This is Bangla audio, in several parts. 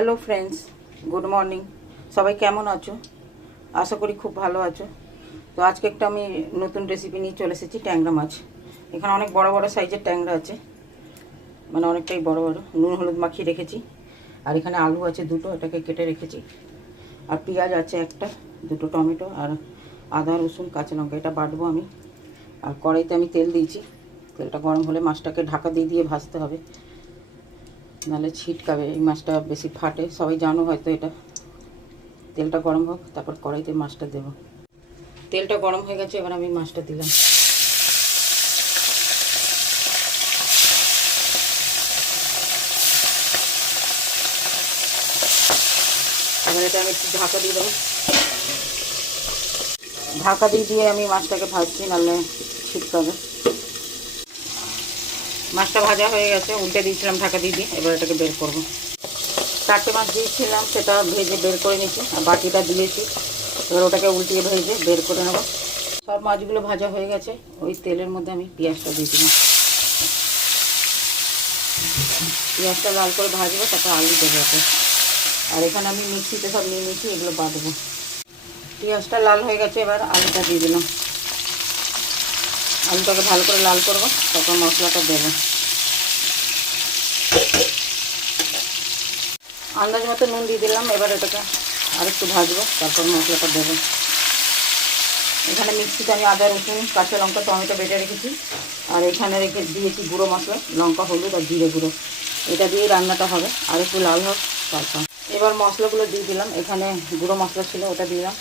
Hello friends, good morning. সবাই কেমন আছো? আশা করি খুব ভালো আছো। তো আজকে একটা আমি নতুন রেসিপি নিয়ে চলে এসেছি, ট্যাংরা মাছ। এখানে অনেক বড় বড় সাইজের ট্যাংরা আছে, মানে অনেকটাই বড় বড়। নুন হলুদ মাখিয়ে রেখেছি। আর এখানে আলু আছে দুটো, এটাকে কেটে রেখেছি। আর পেঁয়াজ আছে একটা, দুটো টমেটো, আর আদা রসুন কাঁচা লঙ্কা, এটা বাটবো আমি। আর কড়াইতে আমি তেল দিয়েছি। তেলটা গরম হলে মাছটাকে ঢাকা দিয়ে দিয়ে ভাজতে হবে, নাহলে ছিটকাবে। এই মাছটা বেশি ফাটে, সবাই জানো হয়তো এটা। তেলটা গরম হোক, তারপর কড়াইতে মাছটা দেব। তেলটা গরম হয়ে গেছে, এবার আমি মাছটা দিলাম। এবার এটা আমি একটু ঢাকা দিয়ে দেবো। ঢাকা দিয়ে দিয়ে আমি মাছটাকে ভাজছি, নাহলে ছিটকাবে। মাছটা ভাজা হয়ে গেছে, উল্টে দিয়েছিলাম ঢাকা দিয়ে দিয়ে। এবার এটাকে বের করবো। চারটে মাছ দিয়েছিলাম, সেটা ভেজে বের করে নিচ্ছি। আর বাকিটা দিয়েছি, এবার ওটাকে উল্টিয়ে ভেজে বের করে নেবো। সব মাছগুলো ভাজা হয়ে গেছে। ওই তেলের মধ্যে আমি পেঁয়াজটা দিয়ে দিলাম। পেঁয়াজটা লাল করে ভাজবো, তারপর আলু দেবো ওকে। আর এখানে আমি মিক্সিতে সব নিয়ে নিচ্ছি, এগুলো বাটবো। পেঁয়াজটা লাল হয়ে গেছে, এবার আলুটা দিয়ে দিলাম। আলুটাকে ভালো করে লাল করবো, তারপর মশলাটা দেবো। আন্দাজ মতো নুন দিয়ে দিলাম। এবার এটাকে আরেকটু ভাজবো, তারপর মশলাটা দেবো। এখানে মিক্সিতে আমি আদা রসুন কাঁচা লঙ্কা টমেটো বেটে রেখেছি। আর এখানে রেখে দিয়েছি গুঁড়ো মশলা, লঙ্কা হলুদ আর জিরে গুঁড়ো। এটা দিয়ে রান্নাটা হবে, আর একটু লাল হোক তারপর। এবার মশলাগুলো দিয়ে দিলাম। এখানে গুঁড়ো মশলা ছিল, ওটা দিলাম।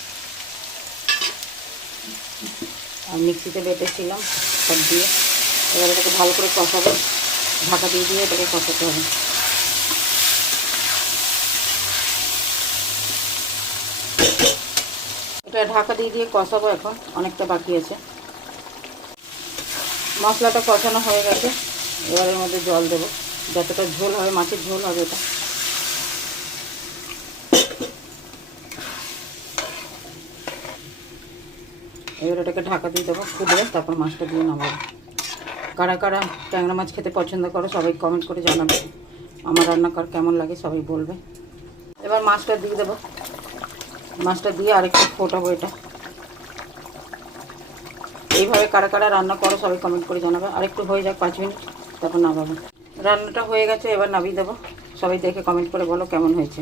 আর মিক্সিতে বেটেছিলাম সব দিয়ে। এবার এটাকে ভালো করে কষাবো, ঢাকা দিয়ে দিয়ে এটাকে কষাতে হবে। এটা ঢাকা দিয়ে দিয়ে কষাবো, এখন অনেকটা বাকি আছে। মশলাটা কষানো হয়ে গেছে, এবার এর মধ্যে জল দেবো। যতটা ঝোল হবে, মাছের ঝোল হবে এটা। এবার এটাকে ঢাকা দিয়ে দেবো, ফুটবে, তারপর মাছটা দিয়ে নামাবো। কারা কারা ট্যাংরা মাছ খেতে পছন্দ করো সবাই কমেন্ট করে জানাবে। আমার রান্না কর কেমন লাগে সবাই বলবে। এবার মাছটা দিয়ে দেবো। মাছটা দিয়ে আরেকটু ফোটাবো এটা। এইভাবে কারা কারা রান্না করো সবাই কমেন্ট করে জানাবে। আরেকটু হয়ে যাক 5 মিনিট, তারপর নামাবো। রান্নাটা হয়ে গেছে, এবার নামিয়ে দেবো। সবাই দেখে কমেন্ট করে বলো কেমন হয়েছে।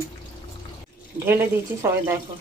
ঢেলে দিয়েছি, সবাই দেখো।